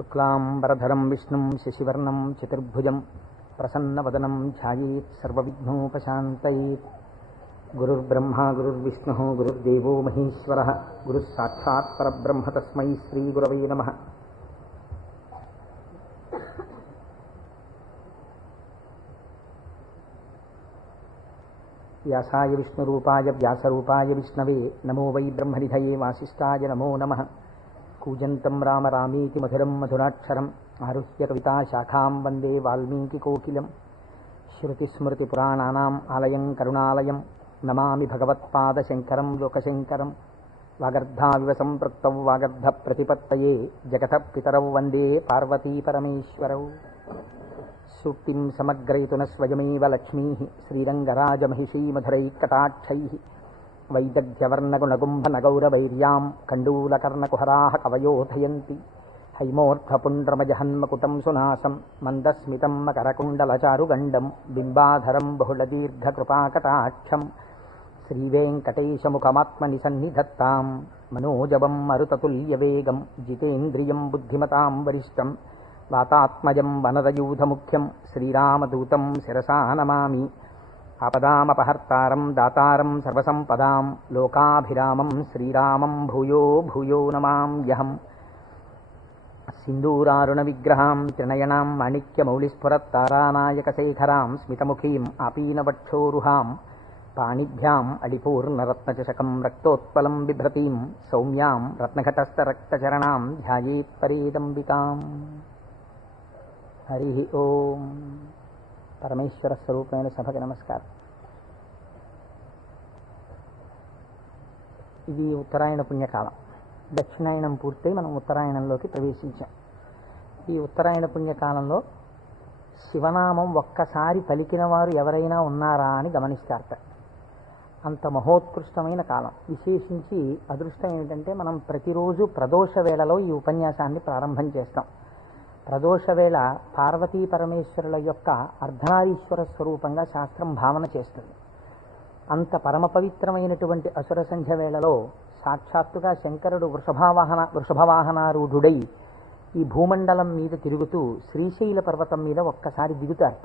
శుక్లాంబరధరం విష్ణుం శశివర్ణం చతుర్భుజం ప్రసన్నవదనం ధ్యాయేత్ సర్వవిఘ్నోపశాంతయేత్. గురుర్బ్రహ్మా గురుర్విష్ణుః గురుర్దేవో మహేశ్వరః గురుః సాక్షాత్ పరబ్రహ్మ తస్మై శ్రీగురవే నమః. వ్యాసాయ విష్ణురూపాయ వ్యాసరూపాయ విష్ణవే నమో వై బ్రహ్మనిధయే వాసిష్ఠాయ నమో నమః. కూజంతం రామ రామేతి మధురం మధురాక్షరం ఆరుహ్య కవితాశాఖాం వందే వాల్మీకికోకిలం. శ్రుతిస్మృతిపురాణానాం ఆలయం కరుణాలయం నమామి భగవత్పాదశంకరం లోకశంకరం. వాగర్ధావివ సంపృక్తౌ వాగర్ధప్రతిపత్తయే జగతః పితరౌ వందే పార్వతీపరమేశ్వరౌ. సూక్తిం సమగ్రయతున స్వయమేవ లక్ష్మీః శ్రీరంగరాజమహిషీమధురైకటాక్షైః. వైదగ్ధ్యవర్ణగుణగుంభనగౌరవైర్యాం కండూలకర్ణకుహరాः కవయోధయంతి. హైమోర్ధ్వపుండ్రమజహన్మకుటం సునాసం మందస్మితం మకరకుండలచారుగండం బింబాధరం బహుళదీర్ఘకృపాకటాక్షం. శ్రీవేంకటేశముఖమాత్మని సన్నిధత్తాం మనోజవం మరుతతుల్యవేగం జితేంద్రియం బుద్ధిమతాం వరిష్టం. వాతాత్మజం వనరయూధముఖ్యం శ్రీరామదూతం శిరసా నమామి. ఆపదామపహర్తారం దాతారం సర్వసంపదాం లోకాభిరామం శ్రీరామం భూయో భూయో నమామ్యహం. సింధూరారుణ విగ్రహాం త్రినయనాం మాణిక్యమౌళిస్ఫురత్తారానాయకశేఖరాం స్మితముఖీం ఆపీనవక్షోరుహాం. పాణిభ్యాం అడిపూర్ణరత్నచషకం రక్తోత్పలం బిభ్రతీం సౌమ్యాం రత్నఘటస్థరక్తచరణాం ధ్యాయేత్ పరేదంబికాం. హరి ఓం. పరమేశ్వర స్వరూపమైన సభకి నమస్కారం. ఇది ఉత్తరాయణ పుణ్యకాలం. దక్షిణాయనం పూర్తయి మనం ఉత్తరాయణంలోకి ప్రవేశించాం. ఈ ఉత్తరాయణ పుణ్యకాలంలో శివనామం ఒక్కసారి పలికిన వారు ఎవరైనా ఉన్నారా అని గమనిస్తారట. అంత మహోత్కృష్టమైన కాలం. విశేషించి అదృష్టం ఏమిటంటే మనం ప్రతిరోజు ప్రదోష వేళలో ఈ ఉపన్యాసాన్ని ప్రారంభం చేస్తాం. ప్రదోష వేళ పార్వతీ పరమేశ్వరుల యొక్క అర్ధనారీశ్వర స్వరూపంగా శాస్త్రం భావన చేస్తుంది. అంత పరమ పవిత్రమైనటువంటి అసుర సంధ్య వేళలో సాక్షాత్తుగా శంకరుడు వృషభవాహనారూఢుడై ఈ భూమండలం మీద తిరుగుతూ శ్రీశైల పర్వతం మీద ఒక్కసారి దిగుతారట.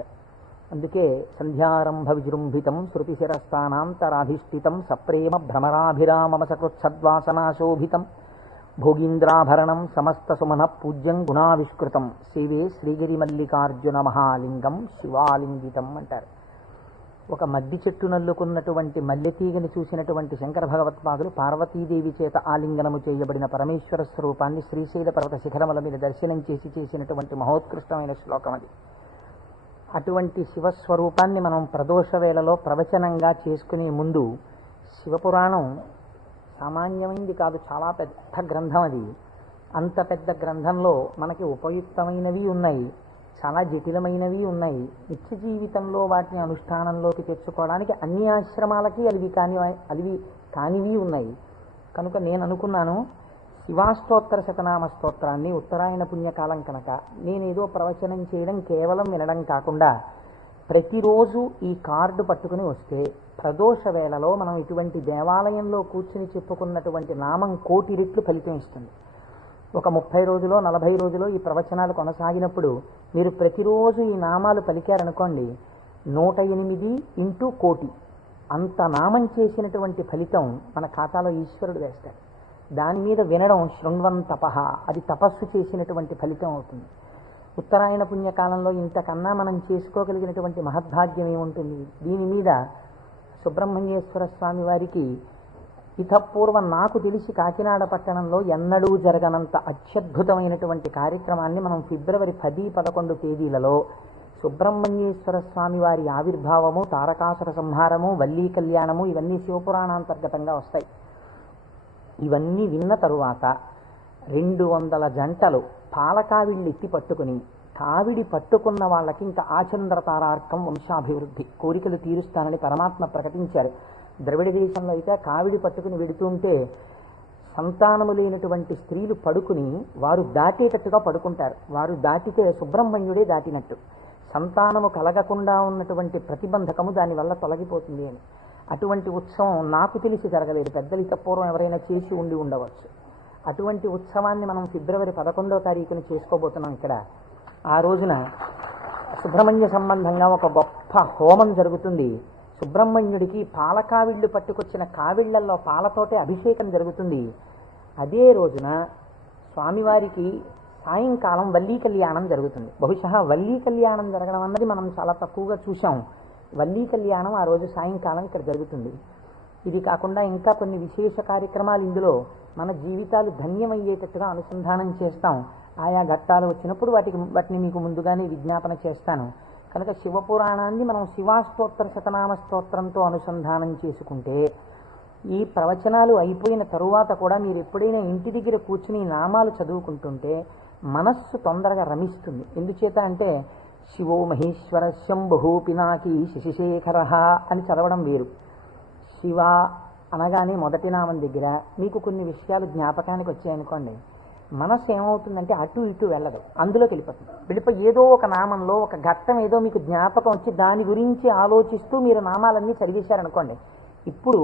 అందుకే సంధ్యారంభ విజృంభితం శృతిశిరస్థానాంతరాధిష్ఠితం సప్రేమ భ్రమరాభిరామమసకృత్సద్వాసనాశోభితం భోగీంద్రాభరణం సమస్త సుమన పూజ్యం గుణావిష్కృతం సేవే శ్రీగిరి మల్లికార్జున మహాలింగం శివాలింగితం అంటారు. ఒక మద్ది చెట్టు నల్లుకున్నటువంటి మల్లెతీగని చూసినటువంటి శంకర భగవత్పాదులు పార్వతీదేవి చేత ఆలింగనము చేయబడిన పరమేశ్వర స్వరూపాన్ని శ్రీశైల పర్వత శిఖరముల మీద దర్శనం చేసినటువంటి మహోత్కృష్టమైన శ్లోకం అది. అటువంటి శివస్వరూపాన్ని మనం ప్రదోష వేళలో ప్రవచనంగా చేసుకునే ముందు శివపురాణం సామాన్యమైంది కాదు, చాలా పెద్ద గ్రంథం అది. అంత పెద్ద గ్రంథంలో మనకి ఉపయుక్తమైనవి ఉన్నాయి, చాలా జటిలమైనవి ఉన్నాయి. నిత్య జీవితంలో వాటిని అనుష్ఠానంలోకి తెచ్చుకోవడానికి అన్ని ఆశ్రమాలకి అలివి కానివి ఉన్నాయి. కనుక నేను అనుకున్నాను, శివాష్టోత్తర శతనామ స్తోత్రాన్ని ఉత్తరాయణ పుణ్యకాలం కనుక నేనేదో ప్రవచనం చేయడం కేవలం వినడం కాకుండా ప్రతిరోజు ఈ కార్డు పట్టుకుని వస్తే ప్రదోష వేళలో మనం ఇటువంటి దేవాలయంలో కూర్చుని చెప్పుకున్నటువంటి నామం 1,000,000 రెట్లు ఫలితం ఇస్తుంది. ఒక 30 రోజులో 40 రోజులో ఈ ప్రవచనాలు కొనసాగినప్పుడు మీరు ప్రతిరోజు ఈ నామాలు పలికారనుకోండి, 108 ఇంటూ 1,000,000 అంత నామం చేసినటువంటి ఫలితం మన ఖాతాలో ఈశ్వరుడు వేస్తాడు. దాని మీద వినడం శృణ్వం తపః, అది తపస్సు చేసినటువంటి ఫలితం అవుతుంది. ఉత్తరాయణ పుణ్యకాలంలో ఇంతకన్నా మనం చేసుకోగలిగినటువంటి మహద్భాగ్యం ఏముంటుంది? దీని మీద సుబ్రహ్మణ్యేశ్వర స్వామి వారికి ఇతపూర్వం నాకు తెలిసి కాకినాడ పట్టణంలో ఎన్నడూ జరగనంత అత్యద్భుతమైనటువంటి కార్యక్రమాన్ని మనం ఫిబ్రవరి 10, 11 తేదీలలో సుబ్రహ్మణ్యేశ్వర స్వామి వారి ఆవిర్భావము, తారకాసుర సంహారము, వల్లీ కళ్యాణము ఇవన్నీ శివపురాణాంతర్గతంగా వస్తాయి. ఇవన్నీ విన్న తరువాత 200 జంటలు పాలకావిళ్ళు ఎత్తి పట్టుకుని కావిడి పట్టుకున్న వాళ్ళకి ఇంకా ఆచంద్రతారార్కం వంశాభివృద్ధి కోరికలు తీరుస్తానని పరమాత్మ ప్రకటించారు. ద్రవిడ దేశంలో అయితే కావిడి పట్టుకుని వెడుతుంటే సంతానము లేనటువంటి స్త్రీలు పడుకుని వారు దాటేటట్టుగా పడుకుంటారు. వారు దాటితే సుబ్రహ్మణ్యుడే దాటినట్టు. సంతానము కలగకుండా ఉన్నటువంటి ప్రతిబంధకము దానివల్ల తొలగిపోతుంది అని. అటువంటి ఉత్సవం నాకు తెలిసి జరగలేదు. పెద్దలు ఇతపూర్వం ఎవరైనా చేసి ఉండవచ్చు. అటువంటి ఉత్సవాన్ని మనం ఫిబ్రవరి 11వ తారీఖున చేసుకోబోతున్నాం ఇక్కడ. ఆ రోజున సుబ్రహ్మణ్య సంబంధంగా ఒక గొప్ప హోమం జరుగుతుంది. సుబ్రహ్మణ్యుడికి పాల కావిళ్ళు పట్టుకొచ్చిన కావిళ్లల్లో పాలతోటే అభిషేకం జరుగుతుంది. అదే రోజున స్వామివారికి సాయంకాలం వల్లీ కళ్యాణం జరుగుతుంది. బహుశా వల్లీ కళ్యాణం జరగడం అన్నది మనం చాలా తక్కువగా చూసాం. వల్లీ కళ్యాణం ఆ రోజు సాయంకాలం ఇక్కడ జరుగుతుంది. ఇది కాకుండా ఇంకా కొన్ని విశేష కార్యక్రమాలు ఇందులో మన జీవితాలు ధన్యమయ్యేటట్టుగా అనుసంధానం చేస్తాం. ఆయా ఘట్టాలు వచ్చినప్పుడు వాటిని మీకు ముందుగానే విజ్ఞాపన చేస్తాను. కనుక శివపురాణాన్ని మనం శివాస్తోత్ర శతనామ స్తోత్రంతో అనుసంధానం చేసుకుంటే ఈ ప్రవచనాలు అయిపోయిన తరువాత కూడా మీరు ఎప్పుడైనా ఇంటి దగ్గర కూర్చుని నామాలు చదువుకుంటుంటే మనస్సు తొందరగా రమిస్తుంది. ఎందుచేత అంటే శివో మహేశ్వర శంభు పినాకి శశిశేఖర అని చదవడం వేరు. శివ అనగానే మొదటి నామం దగ్గర మీకు కొన్ని విషయాలు జ్ఞాపకానికి వచ్చాయనుకోండి, మనస్సు ఏమవుతుందంటే అటు ఇటు వెళ్ళదు, అందులోకి వెళ్ళిపోయి ఏదో ఒక నామంలో ఒక ఘట్టం ఏదో మీకు జ్ఞాపకం వచ్చి దాని గురించి ఆలోచిస్తూ మీరు నామాలన్నీ చదివేశారనుకోండి, ఇప్పుడు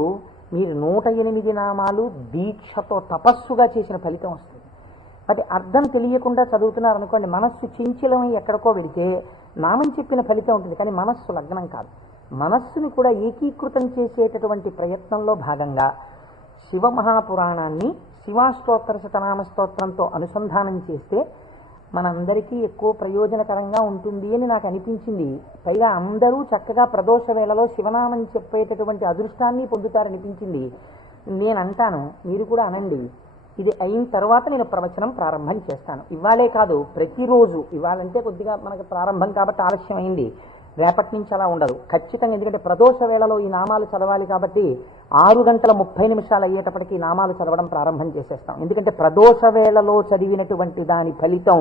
మీరు 108 నామాలు దీక్షతో తపస్సుగా చేసిన ఫలితం వస్తుంది. అది అర్థం తెలియకుండా చదువుతున్నారనుకోండి, మనస్సు చించలమై ఎక్కడికో వెళితే నామం చెప్పిన ఫలితం ఉంటుంది, కానీ మనస్సు లగ్నం కాదు. మనస్సుని కూడా ఏకీకృతం చేసేటటువంటి ప్రయత్నంలో భాగంగా శివమహాపురాణాన్ని శివాస్తోత్ర శతనామ స్తోత్రంతో అనుసంధానం చేస్తే మనందరికీ ఎక్కువ ప్రయోజనకరంగా ఉంటుంది అని నాకు అనిపించింది. పైగా అందరూ చక్కగా ప్రదోష వేళలో శివనామం చెప్పేటటువంటి అదృష్టాన్ని పొందుతారనిపించింది. నేను అంటాను, మీరు కూడా అనండి. ఇది అయిన తర్వాత నేను ప్రవచనం ప్రారంభం చేస్తాను. ఇవాళే కాదు, ప్రతిరోజు. ఇవాళంటే కొద్దిగా మనకు ప్రారంభం కాబట్టి ఆలస్యం అయింది, రేపటి నుంచి అలా ఉండదు ఖచ్చితంగా. ఎందుకంటే ప్రదోష వేళలో ఈ నామాలు చదవాలి కాబట్టి 6:30 అయ్యేటప్పటికి ఈ నామాలు చదవడం ప్రారంభం చేసేస్తాం. ఎందుకంటే ప్రదోష వేళలో చదివినటువంటి దాని ఫలితం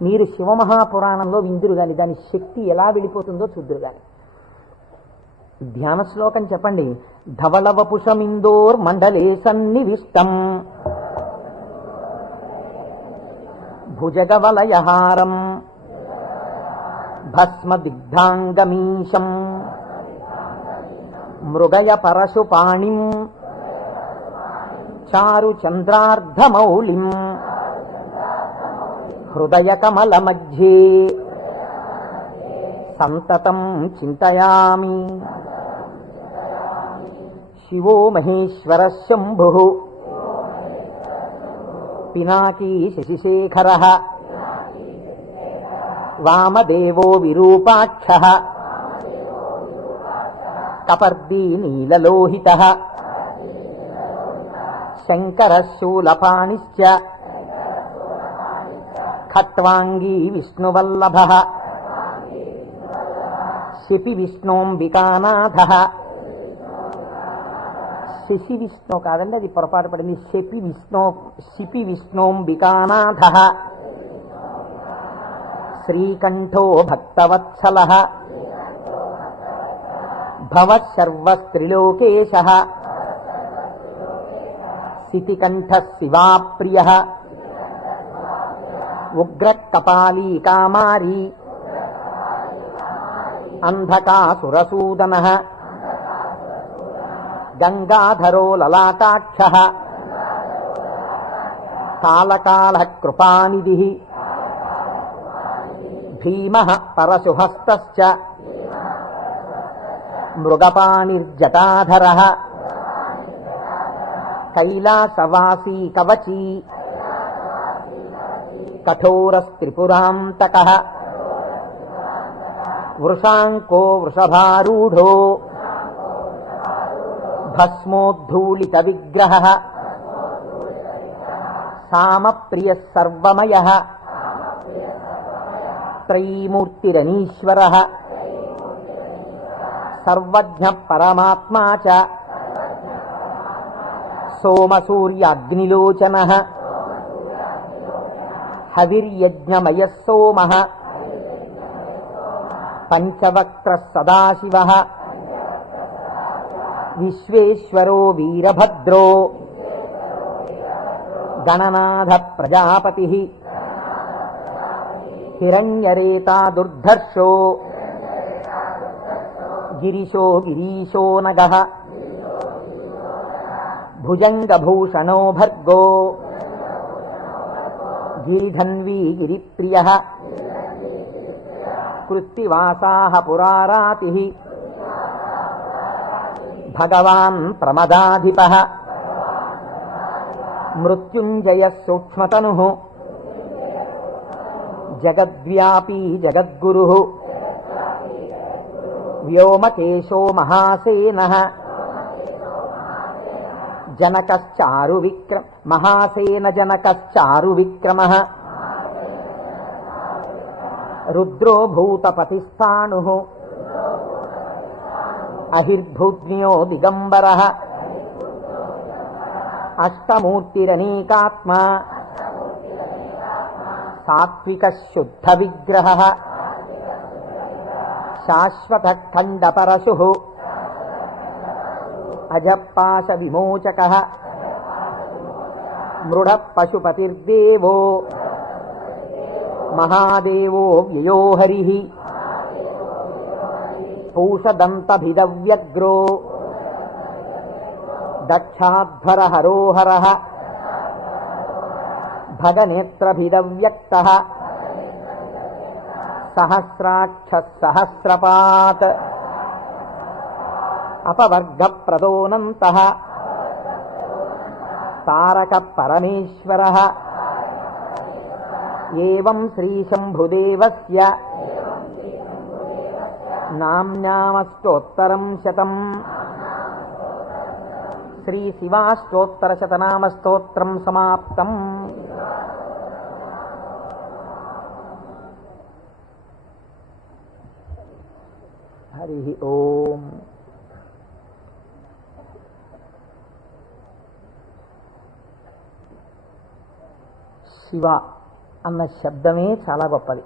మీరు శివమహాపురాణంలో విందురు గాని దాని శక్తి ఎలా వెళ్ళిపోతుందో చూద్దురు గాని. ధ్యాన శ్లోకం చెప్పండి. ధవళవపుషమిందోర్ మండలే సన్నివిష్టం భుజగవలయహారం భస్మదిగ్ధాంగమీశం మృగయ పరశుపాణిం చారు చంద్రార్ధమౌళిం హృదయ కమల మధ్యే సంతతం చింతయామి. శివో మహేశ్వర శంభు పినాకీ శశిశేఖర వామదేవో విరూపాక్ష కపర్దీ నీలలోహిత శంకర శూలపాణిశ్చ ఖట్వాంగీ విష్ణువల్లభ శిపి విష్ణోంబికానాథ. శశి విష్ణు కాదండి, అది పొరపాటు పడింది. శిపి విష్ణోంబికానాథ శ్రీకంఠో భక్తవత్సల భవశర్వస్త్రిలోకేశ శితికంఠ శివాప్రియ ఉగ్రకపాలీ కామారీ అంధకాసురసూదన గంగాధరో లలాటాక్ష కాళకాళ కృపానిధి భీమః పరశుహస్తశ్చ మృగపాణిర్జటాధరః కైలాసవాసీ కవచీ కఠోరస్త్రిపురాంతకః వృషాంకో వృషభారూఢో భస్మోద్ధూళిత విగ్రహః సామప్రియః సర్వమయః త్రైమూర్తిరనీశ్వరః సర్వజ్ఞ పరమాత్మా చ సోమసూర్యాగ్నిలోచనః హవిర్యజ్ఞమయః సోమః పంచవక్త్రః సదాశివః విశ్వేశ్వరో వీరభద్రో గణనాథ ప్రజాపతిః హిరణ్యరేతా దుర్ధర్షో గిరిశో గిరీశో నగః భుజంగభూషణో భర్గో గిరిధన్వీ గిరిప్రియ కృత్తివాసాః పురారాతిః భగవాన్ ప్రమదాధిపః మృత్యుంజయః సూక్ష్మతనుః జగద్వ్యాపీ జగద్గురుః వ్యోమకేశో మహాసేనః జనకశ్చారు విక్రమ మహాసేన జనకశ్చారు విక్రమః రుద్రో భూతపతిస్థాణుః అహిర్భూజ్ఞో దిగంబరః అష్టమూర్తిరనేకాత్మా సాత్విక శుద్ధ విగ్రహః శాశ్వత ఖండపరశుః అజపాశ విమోచకః మృఢ పశుపతిర్దేవో మహాదేవో వ్యయో హరిః పూషదంతభిదవ్యగ్రో దక్షాధ్వర హరోహరః భగనేత్రభిదవ్యక్తః సహస్రాక్షః సహస్రపాత్ అపవర్గప్రదోనంతః తారక పరమేశ్వరః ఏవం శ్రీశంభుదేవస్య నామ్నామస్తోత్తరం శతం శ్రీశివాష్టోత్తరశతనామస్తోత్రం సమాప్తం. హరి ఓం. శివ అన్న శబ్దమే చాలా గొప్పది.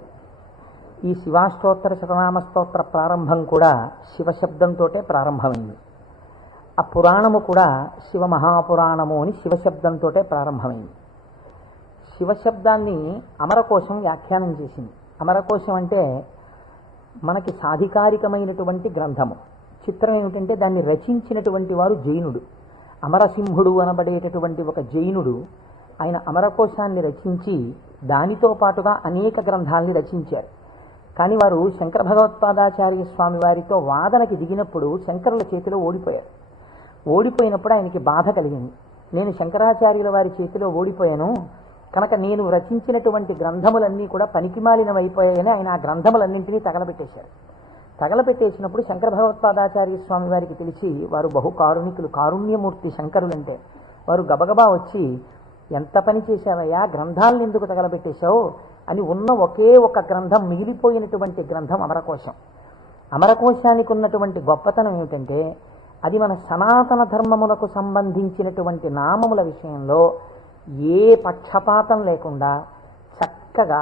ఈ శివాష్టోత్తర శతనామ స్తోత్ర ప్రారంభం కూడా శివశబ్దంతో ప్రారంభమైంది. ఆ పురాణము కూడా శివ మహాపురాణము అని శివశబ్దంతో ప్రారంభమైంది. శివశబ్దాన్ని అమరకోశం వ్యాఖ్యానం చేసింది. అమరకోశం అంటే మనకి సాధికారికమైనటువంటి గ్రంథము. చిత్రం ఏమిటంటే దాన్ని రచించినటువంటి వారు జైనుడు. అమరసింహుడు అనబడేటటువంటి ఒక జైనుడు ఆయన అమరకోశాన్ని రచించి దానితో పాటుగా అనేక గ్రంథాలని రచించారు. కానీ వారు శంకర భగవత్పాదాచార్య స్వామి వారితో వాదనకి దిగినప్పుడు శంకరుల చేతిలో ఓడిపోయారు. ఓడిపోయినప్పుడు ఆయనకి బాధ కలిగింది. నేను శంకరాచార్యుల వారి చేతిలో ఓడిపోయాను కనుక నేను రచించినటువంటి గ్రంథములన్నీ కూడా పనికిమాలినవైపోయాయని ఆయన ఆ గ్రంథములన్నింటినీ తగలబెట్టేశారు. తగలబెట్టేసినప్పుడు శంకర భగవత్పాదాచార్య స్వామి వారికి తెలిసి, వారు బహు కారుణికులు, కారుణ్యమూర్తి శంకరులంటే, వారు గబగబా వచ్చి, ఎంత పని చేశావయ్యా, గ్రంథాలను ఎందుకు తగలబెట్టేశావు అని ఉన్న ఒకే ఒక గ్రంథం, మిగిలిపోయినటువంటి గ్రంథం అమరకోశం. అమరకోశానికి ఉన్నటువంటి గొప్పతనం ఏమిటంటే అది మన సనాతన ధర్మములకు సంబంధించినటువంటి నామముల విషయంలో ఏ పక్షపాతం లేకుండా చక్కగా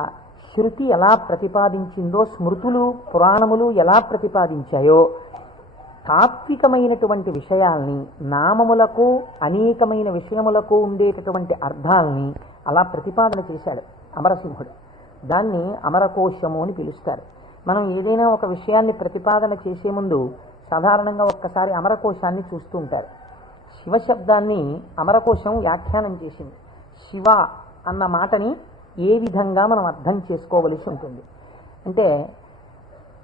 శృతి ఎలా ప్రతిపాదించిందో, స్మృతులు పురాణములు ఎలా ప్రతిపాదించాయో, తాత్వికమైనటువంటి విషయాల్ని, నామములకు అనేకమైన విషయములకు ఉండేటటువంటి అర్థాలని అలా ప్రతిపాదన చేశాడు అమరసింహుడు. దాన్ని అమరకోశము అని పిలుస్తారు. మనం ఏదైనా ఒక విషయాన్ని ప్రతిపాదన చేసే ముందు సాధారణంగా ఒక్కసారి అమరకోశాన్ని చూస్తూ ఉంటారు. శివశబ్దాన్ని అమరకోశం వ్యాఖ్యానం చేసింది. శివ అన్న మాటని ఏ విధంగా మనం అర్థం చేసుకోవలసి ఉంటుంది అంటే,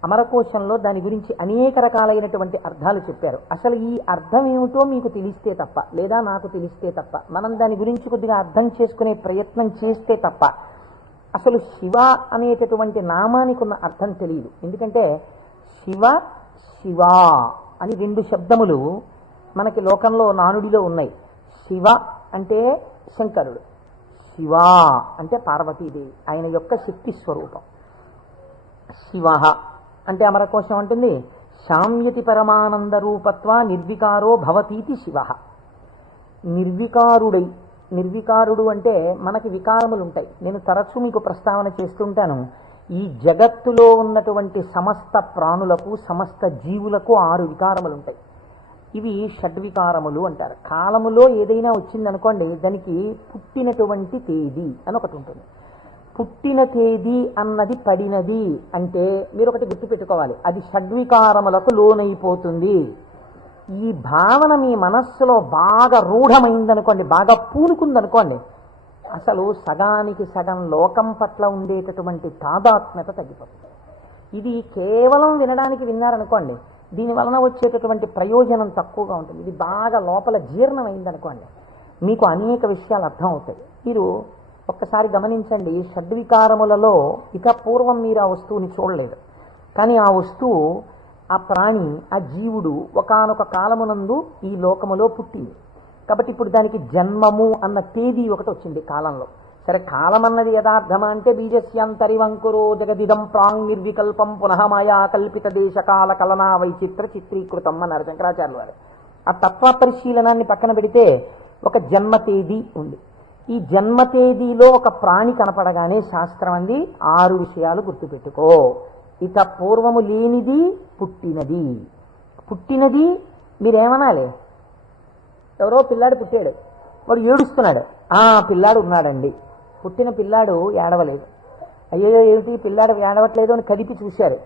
అమరకోశంలో దాని గురించి అనేక రకాలైనటువంటి అర్థాలు చెప్పారు. అసలు ఈ అర్థం ఏమిటో మీకు తెలిస్తే తప్ప, లేదా నాకు తెలిస్తే తప్ప, మనం దాని గురించి కొద్దిగా అర్థం చేసుకునే ప్రయత్నం చేస్తే తప్ప అసలు శివ అనేటటువంటి నామానికి ఉన్న అర్థం తెలియదు. ఎందుకంటే శివ శివ అని రెండు శబ్దములు మనకి లోకంలో నానుడిలో ఉన్నాయి. శివ అంటే శంకరుడు, శివ అంటే పార్వతీదేవి, ఆయన యొక్క శక్తి స్వరూపం. శివ అంటే అమరకోశం అంటుంది శామ్యతి పరమానంద రూపత్వ నిర్వికారో భవతీతి శివ. నిర్వికారుడై, నిర్వికారుడు అంటే మనకి వికారములు ఉంటాయి. నేను తరచూ మీకు ప్రస్తావన చేస్తుంటాను. ఈ జగత్తులో ఉన్నటువంటి సమస్త ప్రాణులకు, సమస్త జీవులకు 6 వికారములు ఉంటాయి. ఇవి షడ్వికారములు అంటారు. కాలములో ఏదైనా వచ్చిందనుకోండి, దానికి పుట్టినటువంటి తేదీ అని ఒకటి ఉంటుంది. పుట్టిన తేదీ అన్నది పడినది అంటే మీరు ఒకటి గుర్తుపెట్టుకోవాలి, అది షడ్వికారములకు లోనైపోతుంది. ఈ భావన మీ మనస్సులో బాగా రూఢమైందనుకోండి, బాగా పూనుకుందనుకోండి, అసలు సగానికి సగం లోకం పట్ల ఉండేటటువంటి తాదాత్మ్యత తగ్గిపోతుంది. ఇది కేవలం వినడానికి విన్నారనుకోండి, దీని వలన వచ్చేటటువంటి ప్రయోజనం తక్కువగా ఉంటుంది. ఇది బాగా లోపల జీర్ణం అయిందనుకోండి, మీకు అనేక విషయాలు అర్థం అవుతాయి. మీరు ఒక్కసారి గమనించండి, షడ్వికారములలో ఇక పూర్వం మీరు ఆ వస్తువుని చూడలేదు, కానీ ఆ వస్తువు, ఆ ప్రాణి, ఆ జీవుడు ఒకానొక కాలమునందు ఈ లోకములో పుట్టింది. కాబట్టి ఇప్పుడు దానికి జన్మము అన్న తేదీ ఒకటి వచ్చింది కాలంలో. సరే, కాలం అన్నది యథార్థమా అంటే బీజస్యాంతరివంకురో జగదిదం ప్రాంగ్ నిర్వికల్పం పునః మాయా కల్పిత దేశకాల కలనా వైచిత్ర చిత్రీకృతం అన్నారు శంకరాచార్యులు వారు. ఆ తత్వ పరిశీలనాన్ని పక్కన పెడితే ఒక జన్మ తేదీ ఉంది. ఈ జన్మ తేదీలో ఒక ప్రాణి కనపడగానే శాస్త్రం అంది 6 విషయాలు గుర్తుపెట్టుకో. ఇక పూర్వము లేనిది పుట్టినది. పుట్టినది మీరేమనాలి? ఎవరో పిల్లాడు పుట్టాడు, వాడు ఏడుస్తున్నాడు, పిల్లాడు ఉన్నాడండి. పుట్టిన పిల్లాడు ఏడవలేదు. అయ్యో ఏమిటి పిల్లాడు ఏడవట్లేదు అని కదిపి చూశారు.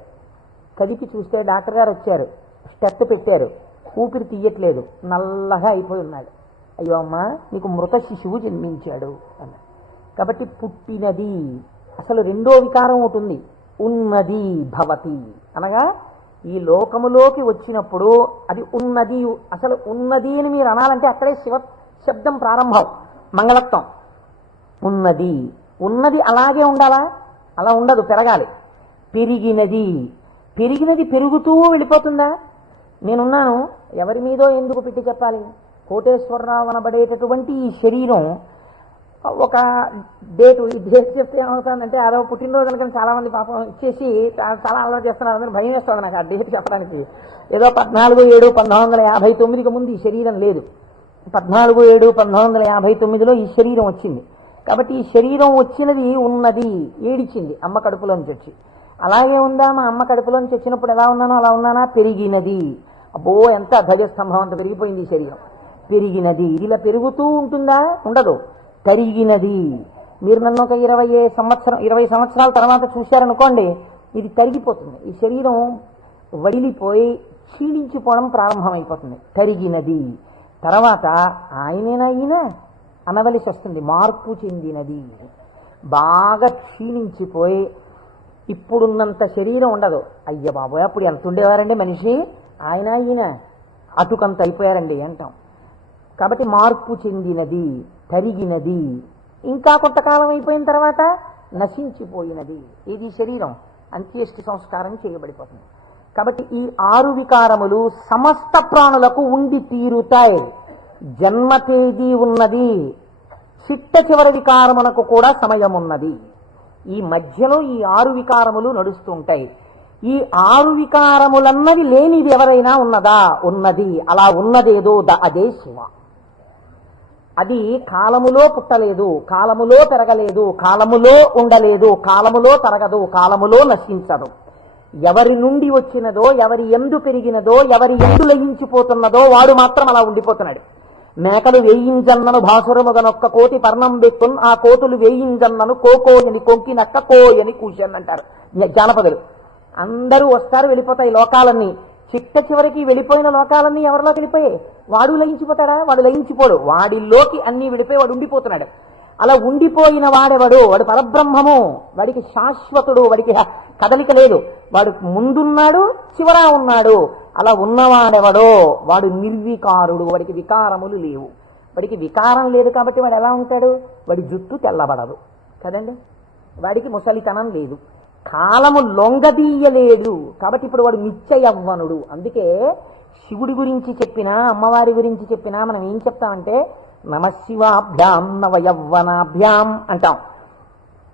కదిపి చూస్తే డాక్టర్ గారు వచ్చారు, స్టెట్ పెట్టారు, ఊపిరి తీయట్లేదు, నల్లగా అయిపోయి ఉన్నాడు. అయ్యో అమ్మ, నీకు మృత శిశువు జన్మించాడు అన్నాడు. కాబట్టి పుట్టినది. అసలు రెండో వికారం ఒకటి ఉంది, ఉన్నది భవతి అనగా ఈ లోకములోకి వచ్చినప్పుడు అది ఉన్నది. అసలు ఉన్నది అని మీరు అనాలంటే అక్కడే శివ శబ్దం ప్రారంభం, మంగళత్వం. ఉన్నది. ఉన్నది అలాగే ఉండాలా? అలా ఉండదు, పెరగాలి. పెరిగినది. పెరిగినది పెరుగుతూ వెళ్ళిపోతుందా? నేనున్నాను, ఎవరి మీదో ఎందుకు పెట్టి చెప్పాలి? కోటేశ్వరరావు అనబడేటటువంటి ఈ శరీరం ఒక డేటు, ఈ డేట్ చెప్తే ఏమవుతుందంటే అదో పుట్టినరోజు అనుకుని చాలా మంది పాపం ఇచ్చేసి చాలా అలవాటు చేస్తున్నారు. అందరూ భయం వేస్తుంది నాకు ఆ డేట్ చెప్పడానికి. ఏదో 14/7/1959కి ముందు ఈ శరీరం లేదు. 14/7/1959లో ఈ శరీరం వచ్చింది. కాబట్టి ఈ శరీరం వచ్చినది ఉన్నది, ఏడిచింది అమ్మ కడుపులోంచి వచ్చి. అలాగే ఉందా? మా అమ్మ కడుపులోంచి వచ్చినప్పుడు ఎలా ఉన్నానో అలా ఉన్నానా? పెరిగినది. అబ్బో, ఎంత ధ్వజస్తంభం అంత పెరిగిపోయింది ఈ శరీరం. పెరిగినది. ఇలా పెరుగుతూ ఉంటుందా? ఉండదు, తరిగినది. మీరు నన్ను ఒక 20 సంవత్సరాల తర్వాత చూశారనుకోండి, ఇది తరిగిపోతుంది. ఈ శరీరం వడిలిపోయి క్షీణించిపోవడం ప్రారంభమైపోతుంది. తరిగినది. తర్వాత ఆయనేనా అనవలసి వస్తుంది, మార్పు చెందినది. బాగా క్షీణించిపోయి ఇప్పుడున్నంత శరీరం ఉండదు. అయ్య బాబోయ్, అప్పుడు ఎంత ఉండేవారండి మనిషి, ఈయన అటుకంత అయిపోయారండి అంటాం. కాబట్టి మార్పు చెందినది, తరిగినది. ఇంకా కొంతకాలం అయిపోయిన తర్వాత నశించిపోయినది. ఇది శరీరం అంత్యేష్టి సంస్కారం చేయబడిపోతుంది. కాబట్టి ఈ 6 వికారములు సమస్త ప్రాణులకు ఉండి తీరుతాయి. జన్మ తేదీ ఉన్నది, చిట్ట చివరి వికారమునకు కూడా సమయం ఉన్నది. ఈ మధ్యలో ఈ 6 వికారములు నడుస్తుంటాయి. ఈ 6 వికారములన్నది లేనిది ఎవరైనా ఉన్నదా? ఉన్నది. అలా ఉన్నదేదో అదే శివ. అది కాలములో పుట్టలేదు, కాలములో పెరగలేదు, కాలములో ఉండలేదు, కాలములో తరగదు, కాలములో నశించదు. ఎవరి నుండి వచ్చినదో, ఎవరి ఎందు పెరిగినదో, ఎవరి ఎందు లయించిపోతున్నదో వాడు మాత్రం అలా ఉండిపోతున్నాడు. మేకలు వేయింజన్నను భాసురముగనొక్క కోటి పర్ణం వెక్కున్, ఆ కోతులు వేయింజన్నను కోకోయని కొంకినక్క కోయని కూర్చొని అంటారు జానపదులు. అందరూ వస్తారు, వెళ్ళిపోతాయి లోకాలన్నీ. చిట్ట చివరికి వెళ్ళిపోయిన లోకాలన్నీ ఎవరిలోకి వెళ్ళిపోయాయి? వాడు లయించిపోతాడా? వాడు లయించిపోడు. వాడిలోకి అన్నీ వెళ్ళిపోయి వాడు ఉండిపోతున్నాడు. అలా ఉండిపోయిన వాడెవడు? వాడు పరబ్రహ్మము. వాడికి శాశ్వతుడు, వాడికి కదలిక లేదు. వాడు ముందున్నాడు, చివరా ఉన్నాడు. అలా ఉన్నవాడెవడో వాడు నిర్వికారుడు. వాడికి వికారములు లేవు. వాడికి వికారం లేదు కాబట్టి వాడు ఎలా ఉంటాడు? వాడి జుట్టు తెల్లబడదు కదండి, వాడికి ముసలితనం లేదు, కాలము లొంగదీయలేడు. కాబట్టి ఇప్పుడు వాడు నిత్య యవ్వనుడు. అందుకే శివుడి గురించి చెప్పినా, అమ్మవారి గురించి చెప్పినా మనం ఏం చెప్తామంటే నమశివాభ్యాం నవయవ్వనాభ్యాం అంటాం.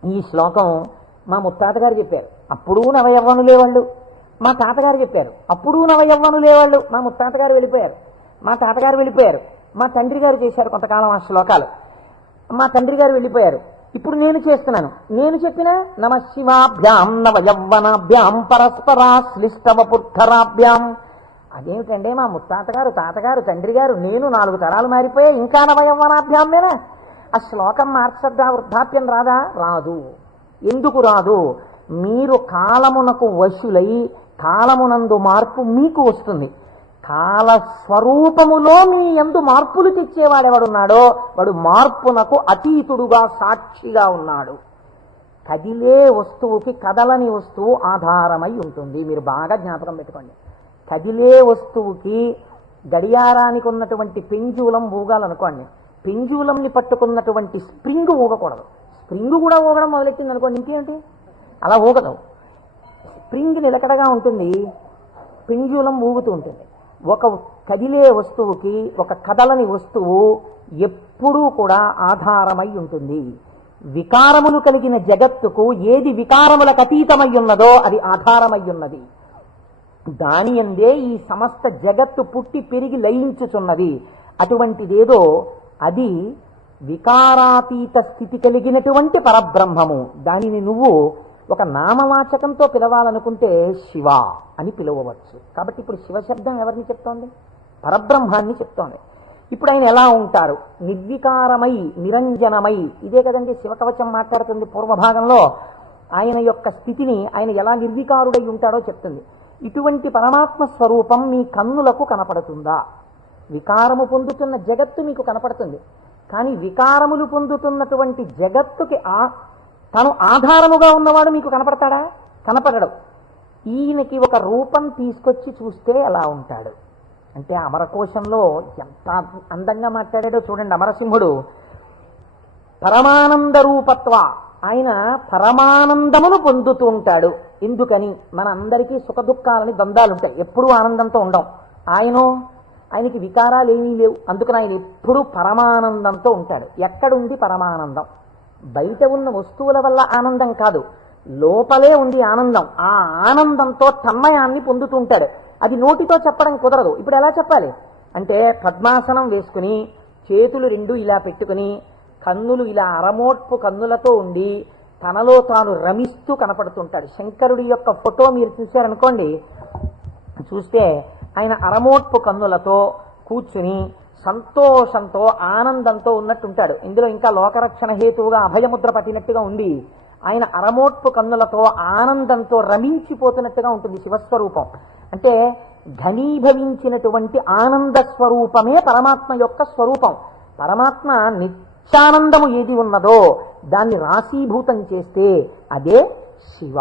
ఈ శ్లోకం మా ముత్తాతగారు చెప్పారు, అప్పుడు నవయవ్వనులే వాళ్ళు. మా తాతగారు చెప్పారు, అప్పుడు నవయవ్వనులే వాళ్ళు. మా ముత్తాతగారు వెళ్ళిపోయారు, మా తాతగారు వెళ్ళిపోయారు, మా తండ్రి గారు చేశారు కొంతకాలం ఆ శ్లోకాలు, మా తండ్రి గారు వెళ్ళిపోయారు. ఇప్పుడు నేను చేస్తున్నాను. నేను చెప్పిన నమశివాభ్యాం నవయవ్వనాభ్యాం పరస్పరాశ్లిష్టవపుర్ధరాభ్యాం. అదేమిటంటే మా ముత్తాతగారు, తాతగారు, తండ్రి గారు, నేను 4 తరాలు మారిపోయా, ఇంకా నవయవ్వనాభ్యామేనా? ఆ శ్లోకం మార్చద్దా? వృద్ధాప్యం రాదా? రాదు. ఎందుకు రాదు? మీరు కాలమునకు వశులై కాలమునందు మార్పు మీకు వస్తుంది. కాలస్వరూపములో మీ యందు మార్పులు తెచ్చేవాడెవడున్నాడో వాడు మార్పునకు అతీతుడుగా సాక్షిగా ఉన్నాడు. కదిలే వస్తువుకి కదలని వస్తువు ఆధారమై ఉంటుంది. మీరు బాగా జ్ఞాపకం పెట్టుకోండి. కదిలే వస్తువుకి గడియారానికి ఉన్నటువంటి పెంజూలం ఊగాలనుకోండి, పెంజూలంని పట్టుకున్నటువంటి స్ప్రింగ్ ఊగకూడదు. స్ప్రింగ్ కూడా ఊగడం మొదలెట్టింది అనుకోండి, ఇంకేంటి అలా ఊగదు. స్ప్రింగ్ నిలకడగా ఉంటుంది, పెంజూలం ఊగుతూ ఉంటుంది. ఒక కదిలే వస్తువుకి ఒక కదలని వస్తువు ఎప్పుడూ కూడా ఆధారమై ఉంటుంది. వికారములు కలిగిన జగత్తుకు ఏది వికారములకు అతీతమై ఉన్నదో అది ఆధారమై ఉన్నది. దాని యందే ఈ సమస్త జగత్తు పుట్టి పెరిగి లయించుచున్నది. అటువంటిదేదో అది వికారాతీత స్థితి కలిగినటువంటి పరబ్రహ్మము. దానిని నువ్వు ఒక నామవాచకంతో పిలవాలనుకుంటే శివ అని పిలవవచ్చు. కాబట్టి ఇప్పుడు శివశబ్దం ఎవరిని చెప్తోంది? పరబ్రహ్మాన్ని చెప్తోంది. ఇప్పుడు ఆయన ఎలా ఉంటారు? నిర్వికారమై నిరంజనమై. ఇదే కదండి శివకవచం మాట్లాడుతుంది పూర్వభాగంలో. ఆయన యొక్క స్థితిని ఆయన ఎలా నిర్వికారుడై ఉంటాడో చెప్తుంది. ఇటువంటి పరమాత్మ స్వరూపం మీ కన్నులకు కనపడుతుందా? వికారము పొందుతున్న జగత్తు మీకు కనపడుతుంది, కానీ వికారములు పొందుతున్నటువంటి జగత్తుకి తను ఆధారముగా ఉన్నవాడు మీకు కనపడతాడా? కనపడడు. ఈయనకి ఒక రూపం తీసుకొచ్చి చూస్తే ఎలా ఉంటాడు అంటే, అమరకోశంలో ఎంత అందంగా మాట్లాడాడో చూడండి. అమరసింహుడు పరమానంద రూపత్వ, ఆయన పరమానందమును పొందుతూ ఉంటాడు. ఎందుకని? మన అందరికీ సుఖ దుఃఖాలని ద్వంద్వాలుంటాయి, ఎప్పుడూ ఆనందంతో ఉండం. ఆయనకి వికారాలు ఏమీ లేవు, అందుకని ఆయన ఎప్పుడూ పరమానందంతో ఉంటాడు. ఎక్కడుంది పరమానందం? బయట ఉన్న వస్తువుల వల్ల ఆనందం కాదు, లోపలే ఉంది ఆనందం. ఆ ఆనందంతో తన్మయాన్ని పొందుతూ ఉంటాడు. అది నోటితో చెప్పడం కుదరదు. ఇప్పుడు ఎలా చెప్పాలి అంటే, పద్మాసనం వేసుకుని చేతులు రెండు ఇలా పెట్టుకుని కన్నులు ఇలా అరమోట్పు కన్నులతో ఉండి తనలో తాను రమిస్తూ కనపడుతుంటాడు. శంకరుడి యొక్క ఫోటో మీరు చూశారనుకోండి, చూస్తే ఆయన అరమోట్పు కన్నులతో కూర్చుని సంతోషంతో ఆనందంతో ఉన్నట్టుంటాడు. ఇందులో ఇంకా లోకరక్షణ హేతువుగా అభయముద్ర పట్టినట్టుగా ఉంది. ఆయన అరమోట్పు కన్నులతో ఆనందంతో రమించిపోతున్నట్టుగా ఉంటుంది శివస్వరూపం. అంటే ఘనీభవించినటువంటి ఆనంద స్వరూపమే పరమాత్మ యొక్క స్వరూపం. పరమాత్మ నిత్యానందము ఏది ఉన్నదో దాన్ని రాశీభూతం చేస్తే అదే శివ.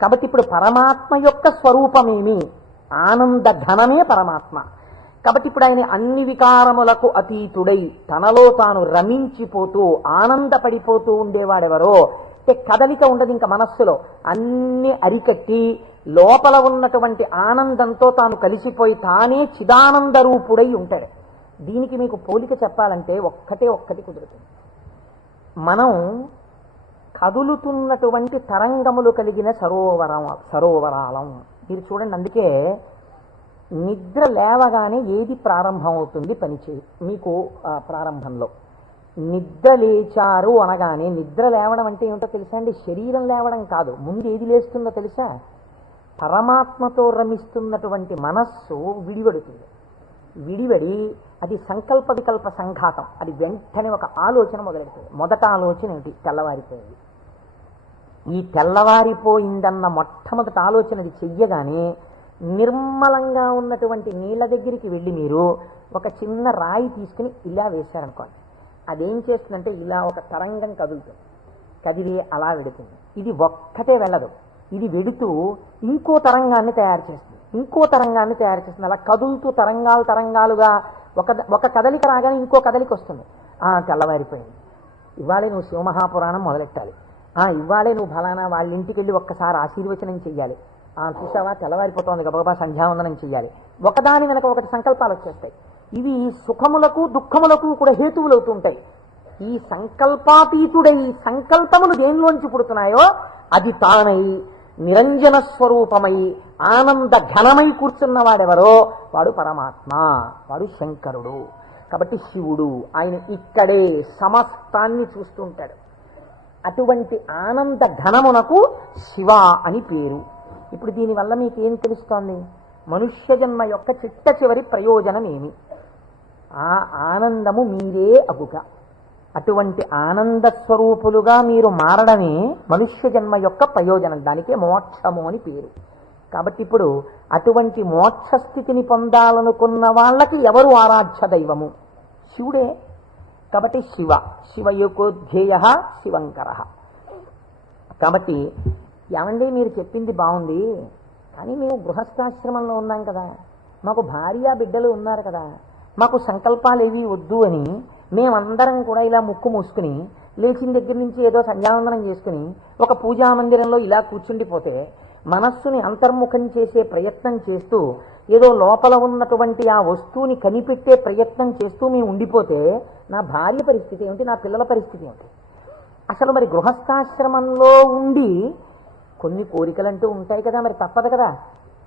కాబట్టి ఇప్పుడు పరమాత్మ యొక్క స్వరూపమేమి? ఆనంద ఘనమే పరమాత్మ. కాబట్టి ఇప్పుడు ఆయన అన్ని వికారములకు అతీతుడై తనలో తాను రమించిపోతూ ఆనందపడిపోతూ ఉండేవాడెవరో అంటే, కదలిక ఉండదు ఇంకా మనస్సులో, అన్ని అరికట్టి లోపల ఉన్నటువంటి ఆనందంతో తాను కలిసిపోయి తానే చిదానంద రూపుడై ఉంటాడు. దీనికి మీకు పోలిక చెప్పాలంటే ఒక్కటి కుదురుతుంది. మనం కదులుతున్నటువంటి తరంగములు కలిగిన సరోవరాలం. మీరు చూడండి, అందుకే నిద్ర లేవగానే ఏది ప్రారంభం అవుతుంది పనిచేయి మీకు ప్రారంభంలో? నిద్ర లేచారు అనగానే, నిద్ర లేవడం అంటే ఏమిటో తెలుసా అండి? శరీరం లేవడం కాదు. ముందు ఏది లేస్తుందో తెలుసా? పరమాత్మతో రమిస్తున్నటువంటి మనస్సు విడివడుతుంది. విడివడి అది సంకల్ప వికల్ప సంఘాతం. అది వెంటనే ఒక ఆలోచన మొదలెడుతుంది. మొదట ఆలోచన ఏమిటి? తెల్లవారిపోయింది. ఈ తెల్లవారిపోయిందన్న మొట్టమొదటి ఆలోచన అది చెయ్యగానే నిర్మలంగా ఉన్నటువంటి నీళ్ళ దగ్గరికి వెళ్ళి మీరు ఒక చిన్న రాయి తీసుకుని ఇలా వేశారనుకోండి, అదేం చేస్తుందంటే ఇలా ఒక తరంగం కదులుతుంది. కదిలి అలా వెడుతుంది. ఇది ఒక్కటే వెళ్ళదు, ఇది వెడుతూ ఇంకో తరంగాన్ని తయారు చేస్తుంది, ఇంకో తరంగాన్ని తయారు చేస్తుంది. అలా కదులుతూ తరంగాలుగా ఒక కదలిక రాగానే ఇంకో కదలిక వస్తుంది. తెల్లవారిపోయింది, ఇవాళే నువ్వు శివమహాపురాణం మొదలెట్టాలి, ఇవాళే నువ్వు ఫలానా వాళ్ళ ఇంటికి వెళ్ళి ఒక్కసారి ఆశీర్వచనం చెయ్యాలి, చూసావా తెల్లవారిపోతుంది గబగబా సంధ్యావందనం చెయ్యాలి. ఒకదాని వెనక ఒకటి సంకల్పాలు వచ్చేస్తాయి. ఇవి సుఖములకు దుఃఖములకు కూడా హేతువులు అవుతుంటాయి. ఈ సంకల్పాతీతుడై సంకల్పములు దేనిలోంచి పుడుతున్నాయో అది తానై నిరంజన స్వరూపమై ఆనంద ఘనమై కూర్చున్నవాడెవరో వాడు పరమాత్మ, వాడు శంకరుడు. కాబట్టి శివుడు ఆయన ఇక్కడే సమస్తాన్ని చూస్తుంటాడు. అటువంటి ఆనంద ఘనమునకు శివ అని పేరు. ఇప్పుడు దీనివల్ల మీకేం తెలుస్తోంది? మనుష్య జన్మ యొక్క చిట్ట చివరి ప్రయోజనం ఏమి? ఆ ఆనందము మీరే అగుక. అటువంటి ఆనంద స్వరూపులుగా మీరు మారడమే మనుష్య జన్మ యొక్క ప్రయోజనం. దానికే మోక్షము అని పేరు. కాబట్టి ఇప్పుడు అటువంటి మోక్షస్థితిని పొందాలనుకున్న వాళ్ళకి ఎవరు ఆరాధ్య దైవము? శివుడే. కాబట్టి శివయోగోధ్యేయ శివంకర. కాబట్టి ఏమండి మీరు చెప్పింది బాగుంది, కానీ మేము గృహస్థాశ్రమంలో ఉన్నాం కదా, మాకు భార్య బిడ్డలు ఉన్నారు కదా, మాకు సంకల్పాలు ఏవి వద్దు అని మేమందరం కూడా ఇలా ముక్కు మూసుకుని లేచిన దగ్గర నుంచి ఏదో సంధ్యావందనం చేసుకుని ఒక పూజా మందిరంలో ఇలా కూర్చుండిపోతే, మనస్సుని అంతర్ముఖం చేసే ప్రయత్నం చేస్తూ ఏదో లోపల ఉన్నటువంటి ఆ వస్తువుని కనిపెట్టే ప్రయత్నం చేస్తూ మేము ఉండిపోతే నా భార్య పరిస్థితి ఏమిటి, నా పిల్లల పరిస్థితి ఏమిటి? అసలు మరి గృహస్థాశ్రమంలో ఉండి కొన్ని కోరికలంటూ ఉంటాయి కదా, మరి తప్పదు కదా.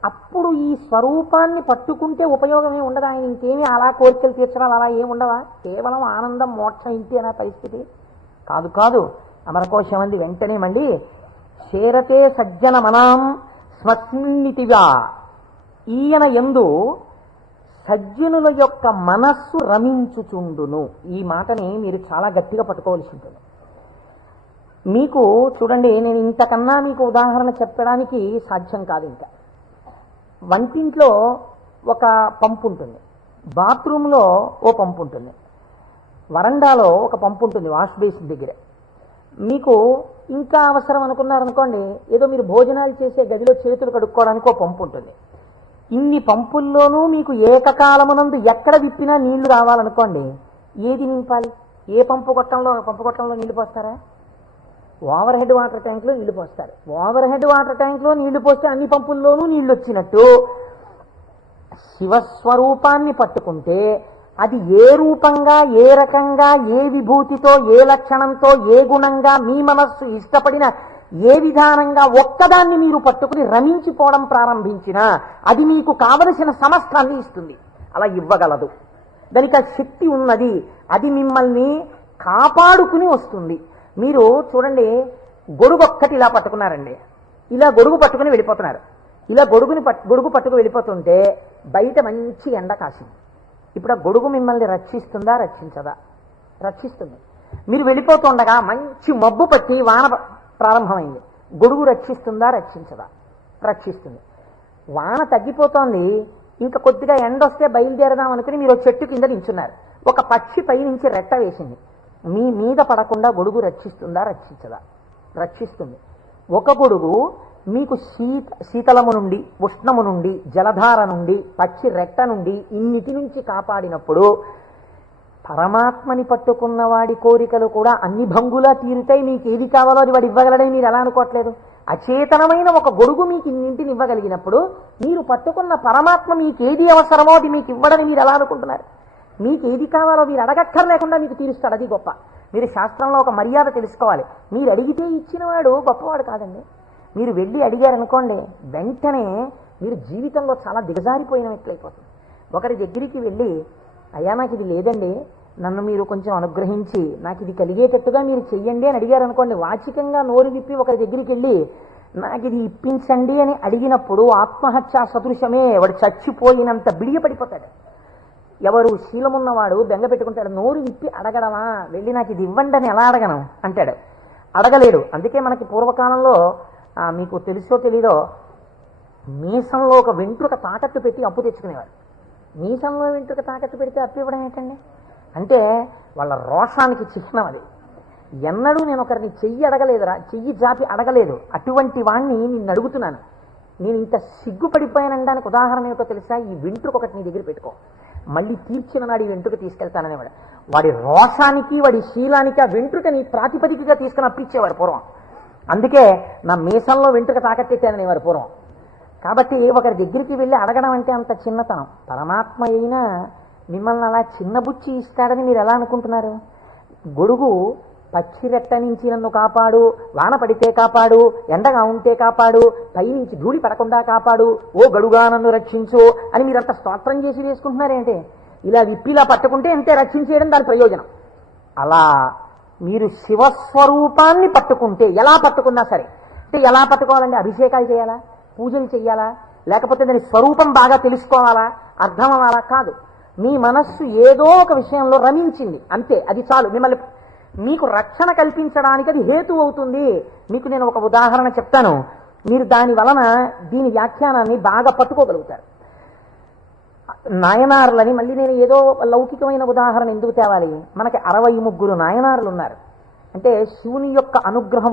అప్పుడు ఈ స్వరూపాన్ని పట్టుకుంటే ఉపయోగమే ఉండదు. ఆయన ఇంకేమీ అలా కోరికలు తీర్చడాలు అలా ఏమి ఉండవా? కేవలం ఆనందం మోక్షం ఇంటి అనే పరిస్థితి కాదు. కాదు అమరకోశం అంది వెంటనే మళ్ళీ చేరతే సజ్జన మనాం స్మస్మిన్నితిగా. ఈయన యందు సజ్జనుల యొక్క మనస్సు రమించుచుండును. ఈ మాటని మీరు చాలా గట్టిగా పట్టుకోవాల్సి ఉంటుంది. మీకు చూడండి, నేను ఇంతకన్నా మీకు ఉదాహరణ చెప్పడానికి సాధ్యం కాదు. ఇంకా వంటింట్లో ఒక పంపు ఉంటుంది, బాత్రూంలో ఓ పంపు ఉంటుంది, వరండాలో ఒక పంపు ఉంటుంది వాష్ బేసిన్ దగ్గర. మీకు ఇంకా అవసరం అనుకున్నారనుకోండి, ఏదో మీరు భోజనాలు చేసే గదిలో చేతులు కడుక్కోవడానికి ఒక పంపు ఉంటుంది. ఇన్ని పంపుల్లోనూ మీకు ఏకకాలమునందు ఎక్కడ విప్పినా నీళ్లు రావాలనుకోండి, ఏది నింపాలి? ఏ పంపు కొట్టంలో నీళ్లు పోస్తారా? ఓవర్ హెడ్ వాటర్ ట్యాంక్లో నీళ్లు పోస్తారు. ఓవర్ హెడ్ వాటర్ ట్యాంక్లో నీళ్లు పోస్తే అన్ని పంపుల్లోనూ నీళ్లు వచ్చినట్టు శివస్వరూపాన్ని పట్టుకుంటే అది ఏ రూపంగా, ఏ రకంగా, ఏ విభూతితో, ఏ లక్షణంతో, ఏ గుణంగా మీ మనస్సు ఇష్టపడిన ఏ విధానంగా ఒక్కదాన్ని మీరు పట్టుకుని రమించిపోవడం ప్రారంభించినా అది మీకు కావలసిన సమస్తాన్ని ఇస్తుంది. అలా ఇవ్వగలదు. దానికి ఆ శక్తి ఉన్నది. అది మిమ్మల్ని కాపాడుకుని వస్తుంది. మీరు చూడండి, గొడుగు ఒక్కటి ఇలా పట్టుకున్నారండి, ఇలా గొడుగు పట్టుకుని వెళ్ళిపోతున్నారు. ఇలా గొడుగు పట్టుకు వెళ్ళిపోతుంటే బయట మంచి ఎండ కాసింది. ఇప్పుడు ఆ గొడుగు మిమ్మల్ని రక్షిస్తుందా, రక్షించదా? రక్షిస్తుంది. మీరు వెళ్ళిపోతుండగా మంచి మబ్బు పట్టి వాన ప్రారంభమైంది. గొడుగు రక్షిస్తుందా, రక్షించదా? రక్షిస్తుంది. వాన తగ్గిపోతోంది, ఇంకా కొద్దిగా ఎండ వస్తే బయలుదేరదాం అనుకుని మీరు చెట్టు కింద నించున్నారు. ఒక పక్షి పై నుంచి రెట్ట వేసింది. మీ మీద పడకుండా గొడుగు రక్షిస్తుందా, రక్షించదా? రక్షిస్తుంది. ఒక గొడుగు మీకు శీతలము నుండి, ఉష్ణము నుండి, జలధార నుండి, పక్షి రెట్ట నుండి ఇన్నిటి నుంచి కాపాడినప్పుడు పరమాత్మని పట్టుకున్న వాడి కోరికలు కూడా అన్ని భంగులా తీరుతాయి. మీకు ఏది కావాలో అది వాడు ఇవ్వగలడని మీరు ఎలా అనుకోవట్లేదు? అచేతనమైన ఒక గొడుగు మీకు ఇన్నింటిని ఇవ్వగలిగినప్పుడు మీరు పట్టుకున్న పరమాత్మ మీకు ఏది అవసరమో అది మీకు ఇవ్వడని మీరు ఎలా అనుకుంటున్నారు? మీకు ఏది కావాలో మీరు అడగక్కర్లేకుండా మీకు తీరుస్తాడు. అది గొప్ప. మీరు శాస్త్రంలో ఒక మర్యాద తెలుసుకోవాలి. మీరు అడిగితే ఇచ్చినవాడు గొప్పవాడు కాదండి. మీరు వెళ్ళి అడిగారనుకోండి, వెంటనే మీరు జీవితంలో చాలా దిగజారిపోయినట్లయిపోతుంది. ఒకరి దగ్గరికి వెళ్ళి, అయ్యా నాకు ఇది లేదండి, నన్ను మీరు కొంచెం అనుగ్రహించి నాకు ఇది కలిగేటట్టుగా మీరు చెయ్యండి అని అడిగారనుకోండి, వాచికంగా నోరు విప్పి ఒకరి దగ్గరికి వెళ్ళి నాకు ఇది ఇప్పించండి అని అడిగినప్పుడు ఆత్మహత్యా సదృశమే. వాడు చచ్చిపోయినంత బిడియపడిపోతాడు. ఎవరు శీలమున్నవాడు బెంగ పెట్టుకుంటాడు. నోరు విప్పి అడగడమా, వెళ్ళి నాకు ఇది ఇవ్వండి అని ఎలా అడగను అంటాడు. అడగలేడు. అందుకే మనకి పూర్వకాలంలో మీకు తెలుసో తెలీదో, మీసంలో ఒక వెంట్రుక తాకట్టు పెట్టి అప్పు తెచ్చుకునేవారు. మీసంలో వెంట్రుక తాకట్టు పెడితే అప్పు ఇవ్వడం ఏంటండి? అంటే వాళ్ళ రోషానికి చిహ్నం అది. ఎన్నడూ నేను ఒకరిని చెయ్యి అడగలేదురా, చెయ్యి జాపి అడగలేదు. అటువంటి వాణ్ణి నిన్ను అడుగుతున్నాను. నేను ఇంత సిగ్గుపడిపోయానడానికి ఉదాహరణ ఏమిటో తెలుసా? ఈ వెంట్రుక ఒకటి నీ దగ్గర పెట్టుకో, మళ్ళీ తీర్చిన నాడు ఈ వెంట్రుక తీసుకెళ్తాననేవాడు. వాడి రోషానికి, వాడి శీలానికి ఆ వెంట్రుకని ప్రాతిపదికగా తీసుకుని అప్పిచ్చేవారు పూర్వం. అందుకే నా మీసంలో వెంట్రుక తాకట్టెట్టాననేవారు పూర్వం. కాబట్టి ఒకరి దగ్గరికి వెళ్ళి అడగడం అంటే అంత చిన్నతనం. పరమాత్మ అయినా మిమ్మల్ని అలా చిన్నబుచ్చి ఇస్తాడని మీరు ఎలా అనుకుంటున్నారు? గొడుగు పక్షి రెట్ట నుంచి నన్ను కాపాడు, వాన పడితే కాపాడు, ఎండగా ఉంటే కాపాడు, పైనుంచి ధూళి పడకుండా కాపాడు, ఓ గడుగా నన్ను రక్షించు అని మీరంత స్తోత్రం చేసి వేసుకుంటున్నారేంటి? ఇలా విప్పిలా పట్టుకుంటే అంతే రక్షించేయడం దాని ప్రయోజనం. అలా మీరు శివస్వరూపాన్ని పట్టుకుంటే, ఎలా పట్టుకున్నా సరే, అంటే ఎలా పట్టుకోవాలంటే అభిషేకాలు చేయాలా, పూజలు చేయాలా, లేకపోతే దాని స్వరూపం బాగా తెలుసుకోవాలా, అర్థం అవ్వాలా? కాదు. మీ మనస్సు ఏదో ఒక విషయంలో రమించింది అంతే, అది చాలు. మిమ్మల్ని మీకు రక్షణ కల్పించడానికి అది హేతు అవుతుంది. మీకు నేను ఒక ఉదాహరణ చెప్తాను. మీరు దాని వలన దీని వ్యాఖ్యానాన్ని బాగా పట్టుకోగలుగుతారు. నాయనార్లని మళ్ళీ నేను ఏదో లౌకికమైన ఉదాహరణ ఎందుకు తేవాలి, మనకి 63 నాయనార్లు ఉన్నారు. అంటే శివుని యొక్క అనుగ్రహం